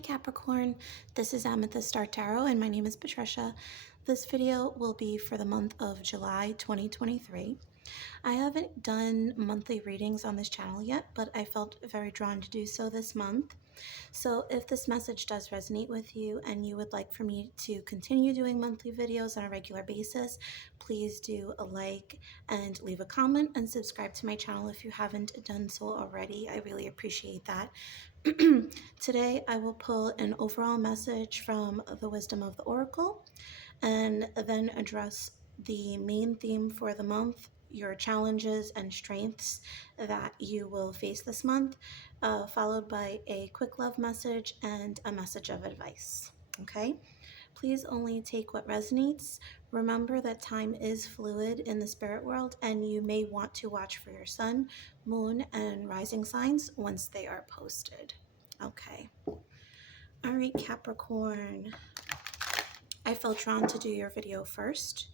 Hi Capricorn, this is Amethyst Star Tarot and my name is Patricia. This video will be for the month of July 2023. I haven't done monthly readings on this channel yet, but I felt very drawn to do so this month. So if this message does resonate with you and you would like for me to continue doing monthly videos on a regular basis, please do a like and leave a comment and subscribe to my channel if you haven't done so already. I really appreciate that. Today I will pull an overall message from the Wisdom of the Oracle and then address the main theme for the month, your challenges and strengths that you will face this month, followed by a quick love message and a message of advice. Okay? Please only take what resonates. Remember that time is fluid in the spirit world, and you may want to watch for your sun, moon, and rising signs once they are posted. Okay. All right, Capricorn. I felt drawn to do your video first.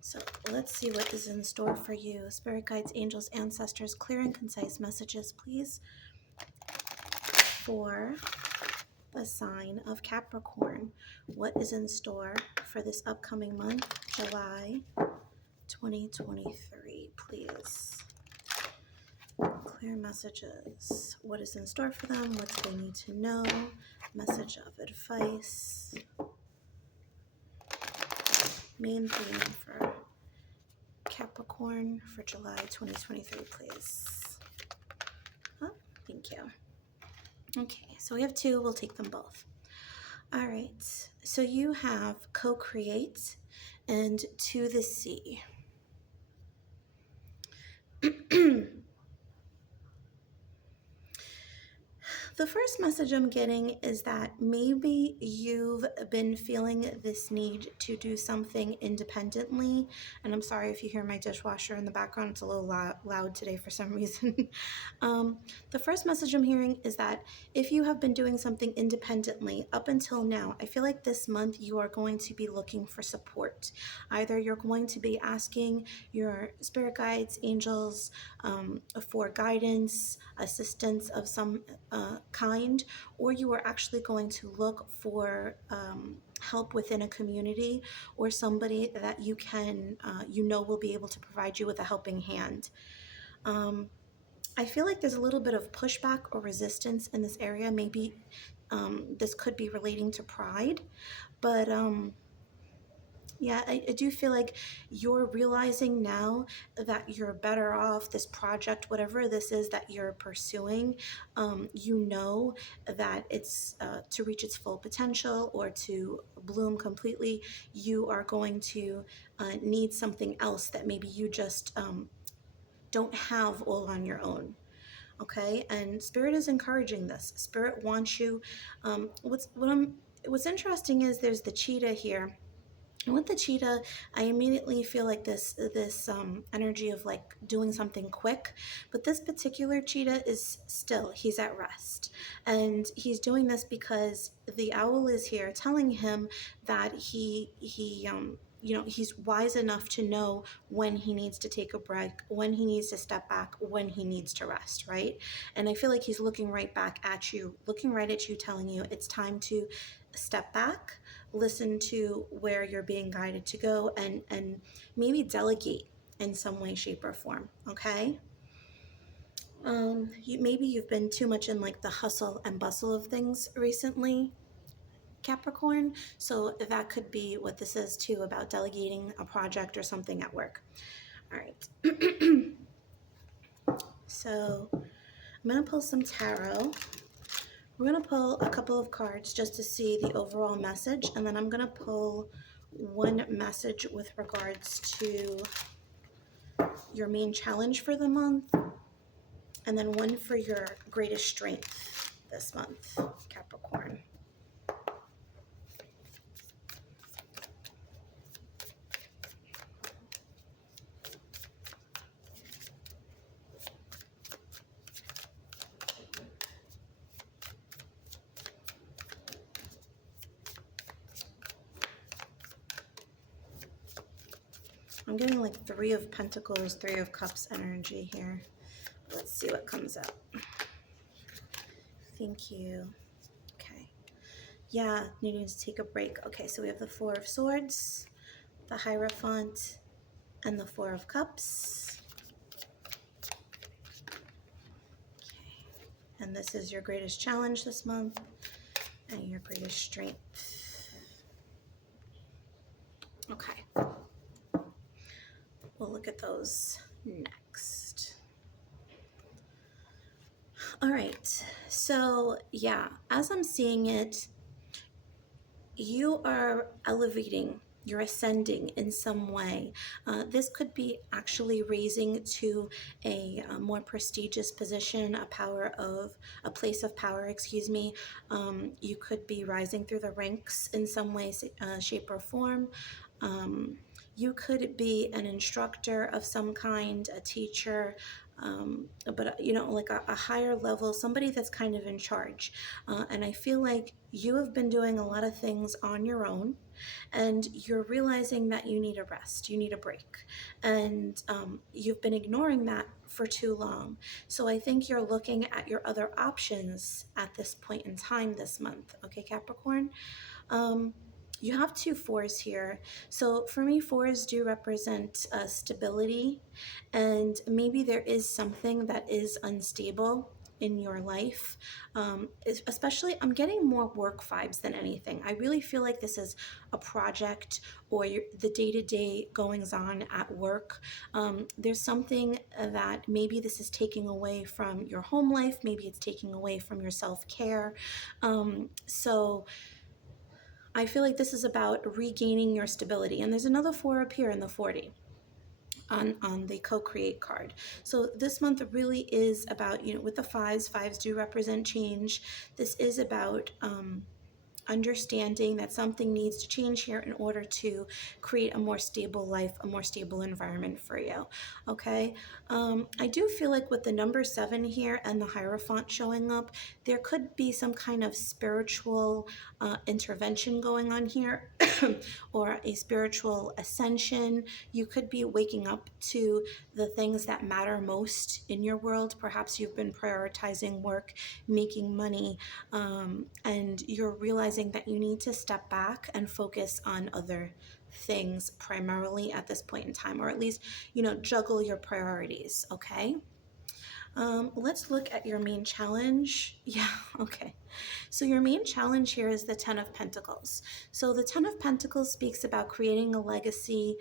So let's see what is in store for you. Spirit guides, angels, ancestors, clear and concise messages, please, for the sign of Capricorn. What is in store for this upcoming month, July 2023, please? Clear messages. What is in store for them? What do they need to know? Message of advice. Main theme for Capricorn for July 2023, please. Oh, thank you. Okay, so we have two. We'll take them both. All right, so you have co-create and to the sea. The first message I'm getting is that maybe you've been feeling this need to do something independently. And I'm sorry if you hear my dishwasher in the background. It's a little loud today for some reason. The first message I'm hearing is that if you have been doing something independently up until now, I feel like this month you are going to be looking for support. Either you're going to be asking your spirit guides, angels, for guidance, assistance of some kind, or you are actually going to look for help within a community or somebody that you can, will be able to provide you with a helping hand. I feel like there's a little bit of pushback or resistance in this area. Maybe this could be relating to pride, but yeah, I do feel like you're realizing now that you're better off this project, whatever this is that you're pursuing. You know that it's to reach its full potential or to bloom completely, you are going to need something else that maybe you just don't have all on your own. Okay, and Spirit is encouraging this. Spirit wants you. What's interesting is there's the cheetah here. And with the cheetah, I immediately feel like this energy of like doing something quick. But this particular cheetah is still, he's at rest. And he's doing this because the owl is here telling him that he's wise enough to know when he needs to take a break, when he needs to step back, when he needs to rest, right? And I feel like he's looking right back at you, looking right at you, telling you it's time to step back, listen to where you're being guided to go, and maybe delegate in some way, shape, or form. Okay. Maybe you've been too much in like the hustle and bustle of things recently, Capricorn. So that could be what this is too, about delegating a project or something at work. All right. So I'm going to pull some tarot. We're going to pull a couple of cards just to see the overall message, and then I'm going to pull one message with regards to your main challenge for the month, and then one for your greatest strength this month, Capricorn. I'm getting like 3 of Pentacles, 3 of Cups energy here. Let's see what comes up. Thank you. Yeah, needing to take a break. Okay, so we have the Four of Swords, the Hierophant, and the Four of Cups. And this is your greatest challenge this month and your greatest strength. Okay, we'll look at those next. All right, so yeah, as I'm seeing it, you are elevating, you're ascending in some way. This could be actually raising to a more prestigious position, a place of power, excuse me. You could be rising through the ranks in some way, shape, or form. You could be an instructor of some kind, a teacher, but like a higher level, somebody that's kind of in charge. And I feel like you have been doing a lot of things on your own, and you're realizing that you need a rest, you need a break, and you've been ignoring that for too long. So I think you're looking at your other options at this point in time this month. Okay, Capricorn. You have two fours here. So for me, fours do represent stability, and maybe there is something that is unstable in your life. Especially, I'm getting more work vibes than anything. I really feel like this is a project or the day-to-day goings on at work. There's something that maybe this is taking away from your home life. Maybe it's taking away from your self-care. So I feel like this is about regaining your stability. And there's another four up here in the 40 on the co-create card. So this month really is about, with the fives do represent change. This is about understanding that something needs to change here in order to create a more stable life, a more stable environment for you. Okay. I do feel like with the number 7 here and the Hierophant showing up, there could be some kind of spiritual intervention going on here or a spiritual ascension. You could be waking up to the things that matter most in your world. Perhaps you've been prioritizing work, making money, and you're realizing that you need to step back and focus on other things primarily at this point in time, or at least, juggle your priorities. Okay. Let's look at your main challenge. Yeah, okay. So your main challenge here is the Ten of Pentacles. So the Ten of Pentacles speaks about creating a legacy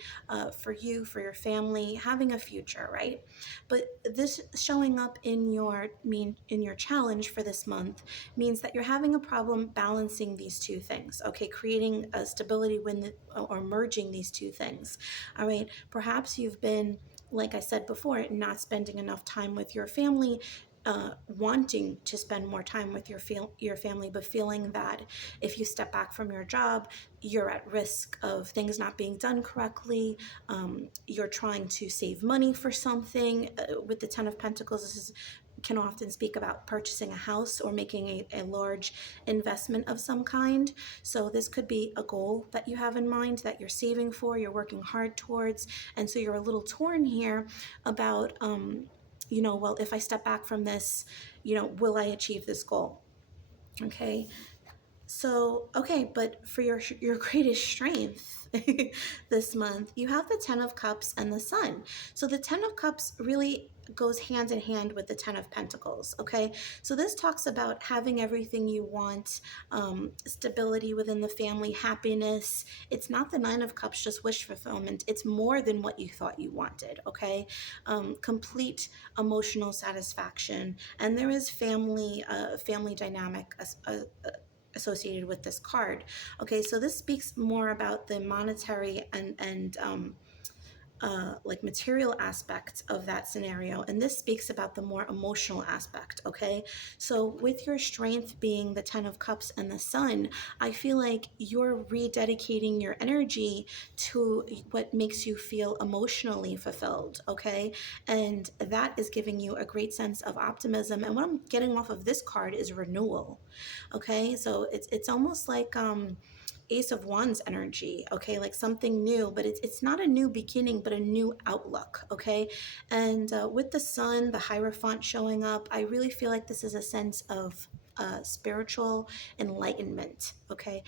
for you, for your family, having a future, right? But this showing up in your challenge for this month means that you're having a problem balancing these two things. Okay, creating a stability or merging these two things. All right. Perhaps you've been, like I said before, not spending enough time with your family, wanting to spend more time with your family, but feeling that if you step back from your job, you're at risk of things not being done correctly. You're trying to save money for something. With the Ten of Pentacles, this can often speak about purchasing a house or making a large investment of some kind. So this could be a goal that you have in mind that you're saving for, you're working hard towards. And so you're a little torn here about, well, if I step back from this, will I achieve this goal? Okay. So, okay, but for your greatest strength this month, you have the Ten of Cups and the Sun. So the Ten of Cups really goes hand in hand with the Ten of Pentacles, okay? So this talks about having everything you want, stability within the family, happiness. It's not the Nine of Cups, just wish fulfillment. It's more than what you thought you wanted, okay? Complete emotional satisfaction. And there is family dynamic associated with this card. Okay, so this speaks more about the monetary and like material aspects of that scenario, and this speaks about the more emotional aspect. Okay, so with your strength being the Ten of Cups and the Sun, I feel like you're rededicating your energy to what makes you feel emotionally fulfilled. Okay, and that is giving you a great sense of optimism, and what I'm getting off of this card is renewal. Okay, so it's almost like Ace of Wands energy, okay, like something new, but it's not a new beginning, but a new outlook. Okay, and with the Sun, the Hierophant showing up, I really feel like this is a sense of spiritual enlightenment, okay?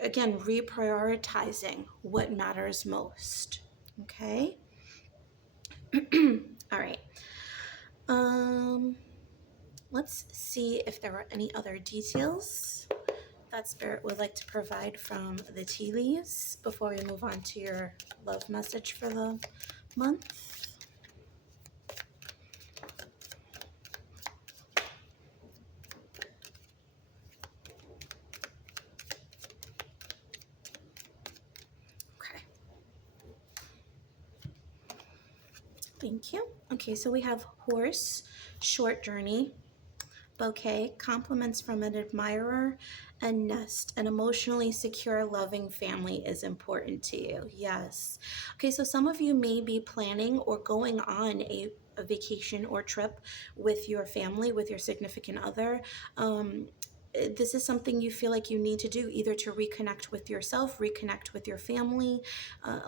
Again, reprioritizing what matters most, okay? All right. Let's see if there are any other details that Spirit would like to provide from the tea leaves before we move on to your love message for the month. Okay. Thank you. Okay, so we have horse, short journey, bouquet, compliments from an admirer, and nest. An emotionally secure, loving family is important to you. Yes. Okay, so some of you may be planning or going on a vacation or trip with your family, with your significant other. This is something you feel like you need to do, either to reconnect with yourself, reconnect with your family.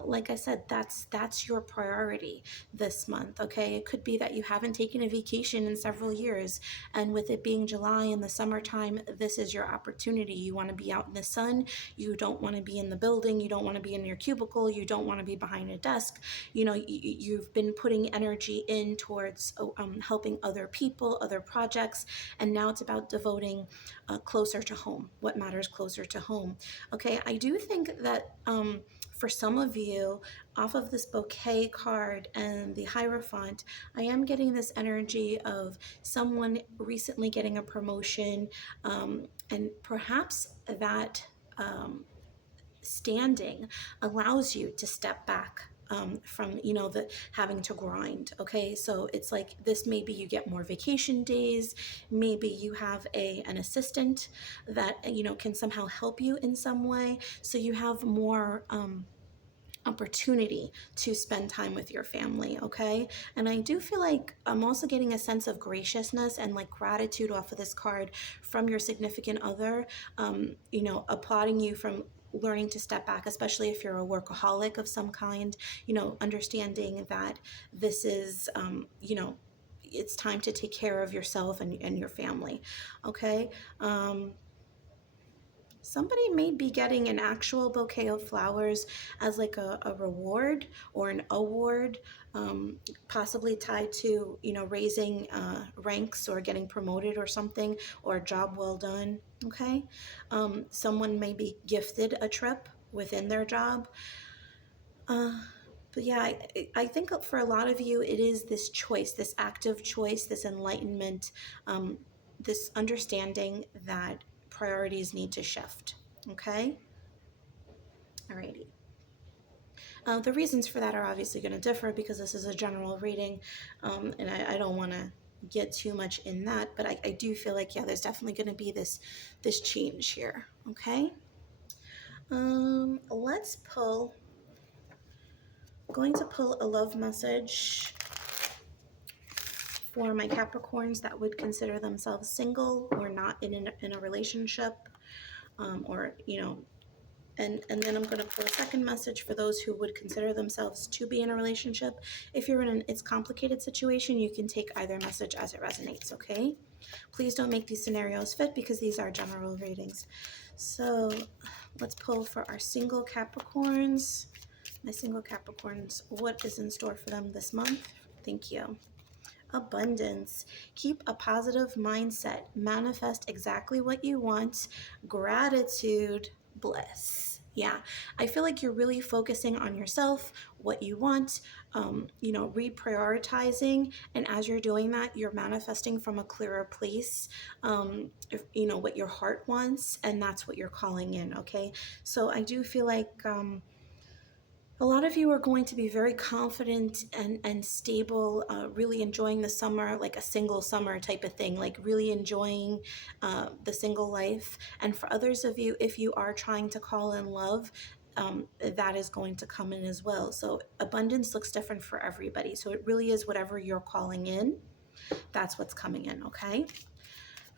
Like I said, that's your priority this month. Okay, it could be that you haven't taken a vacation in several years, and with it being July in the summertime, this is your opportunity. You want to be out in the sun. You don't want to be in the building. You don't want to be in your cubicle. You don't want to be behind a desk. You know, you've been putting energy in towards helping other people, other projects, and now it's about devoting closer to home. What matters closer to home? Okay, I do think that for some of you, off of this bouquet card and the Hierophant, I am getting this energy of someone recently getting a promotion, and perhaps that standing allows you to step back from the having to grind. Okay, so it's like this, maybe you get more vacation days, maybe you have an assistant that can somehow help you in some way, so you have more opportunity to spend time with your family. Okay, and I do feel like I'm also getting a sense of graciousness and like gratitude off of this card from your significant other, applauding you from learning to step back, especially if you're a workaholic of some kind, understanding that this is it's time to take care of yourself and your family. Okay. Somebody may be getting an actual bouquet of flowers as like a reward or an award, possibly tied to, raising ranks or getting promoted or something, or a job well done. Okay. Someone may be gifted a trip within their job. But yeah, I think for a lot of you, it is this choice, this active choice, this enlightenment, this understanding that priorities need to shift. Okay? Alrighty. The reasons for that are obviously going to differ because this is a general reading, and I don't want to get too much in that, but I do feel like, yeah, there's definitely going to be this change here. Okay? Let's pull. I'm going to pull a love message for my Capricorns that would consider themselves single or not in a relationship, or and then I'm going to pull a second message for those who would consider themselves to be in a relationship. If you're in it's complicated situation, you can take either message as it resonates. Okay, please don't make these scenarios fit because these are general readings. So let's pull for our single Capricorns. My single Capricorns, what is in store for them this month? Thank you. Abundance. Keep a positive mindset. Manifest exactly what you want. Gratitude. Bliss. Yeah, I feel like you're really focusing on yourself, what you want, reprioritizing. And as you're doing that, you're manifesting from a clearer place, what your heart wants, and that's what you're calling in. Okay, so I do feel like a lot of you are going to be very confident and stable, really enjoying the summer, like a single summer type of thing, like really enjoying the single life. And for others of you, if you are trying to call in love, that is going to come in as well. So abundance looks different for everybody. So it really is whatever you're calling in, that's what's coming in, okay?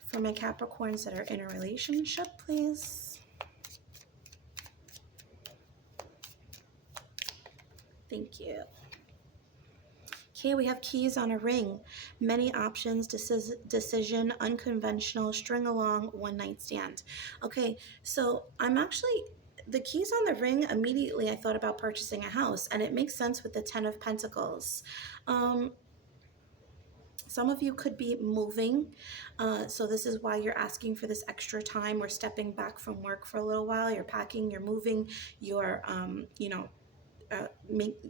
For my Capricorns that are in a relationship, please. Thank you. Okay, we have keys on a ring, many options, decision, unconventional, string along, one night stand. Okay, so the keys on the ring, immediately I thought about purchasing a house, and it makes sense with the 10 of Pentacles. Some of you could be moving, so this is why you're asking for this extra time or stepping back from work for a little while. You're packing, you're moving, you're,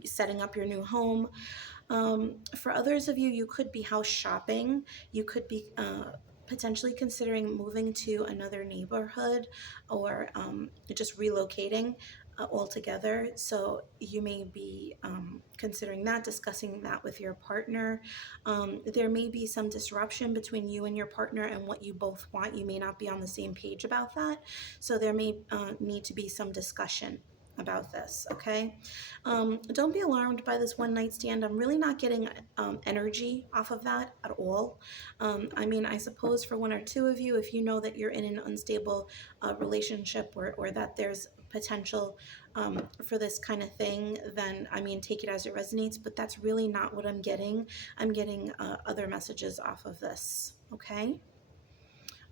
setting up your new home. For others of you, you could be house shopping. You could be potentially considering moving to another neighborhood, or just relocating altogether. So you may be considering that, discussing that with your partner. There may be some disruption between you and your partner and what you both want. You may not be on the same page about that. So there may need to be some discussion about this, okay? Don't be alarmed by this one night stand. I'm really not getting energy off of that at all. I mean, I suppose for one or two of you, if you know that you're in an unstable relationship, or that there's potential for this kind of thing, then I mean, take it as it resonates, but that's really not what I'm getting. I'm getting other messages off of this, okay?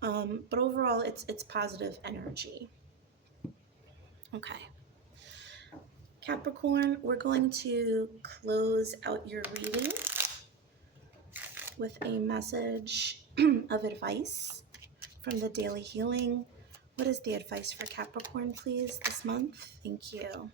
But overall, it's positive energy. Okay. Capricorn, we're going to close out your reading with a message of advice from the Daily Healing. What is the advice for Capricorn, please, this month? Thank you.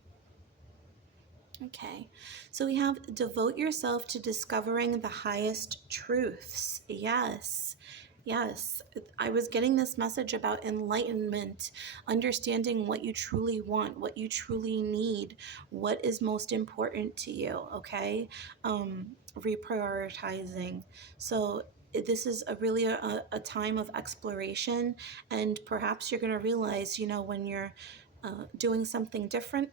Okay, so we have devote yourself to discovering the highest truths. Yes, yes. I was getting this message about enlightenment, understanding what you truly want, what you truly need, what is most important to you, okay? Reprioritizing. So this is really a time of exploration, and perhaps you're going to realize, when you're doing something different,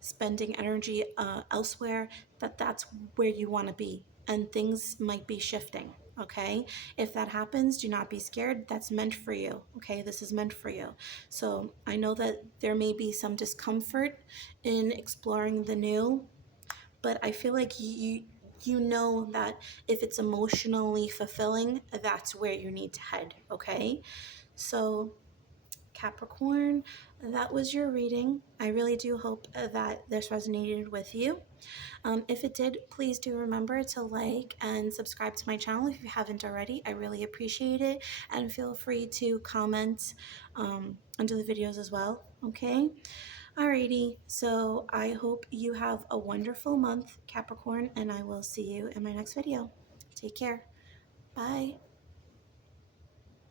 spending energy elsewhere, that's where you want to be, and things might be shifting. Okay, if that happens, do not be scared. That's meant for you. Okay, this is meant for you. So I know that there may be some discomfort in exploring the new, but I feel like you know that if it's emotionally fulfilling, that's where you need to head. Okay, so Capricorn, that was your reading. I really do hope that this resonated with you. If it did, please do remember to like and subscribe to my channel if you haven't already. I really appreciate it. And feel free to comment under the videos as well. Okay? Alrighty. So I hope you have a wonderful month, Capricorn, and I will see you in my next video. Take care. Bye.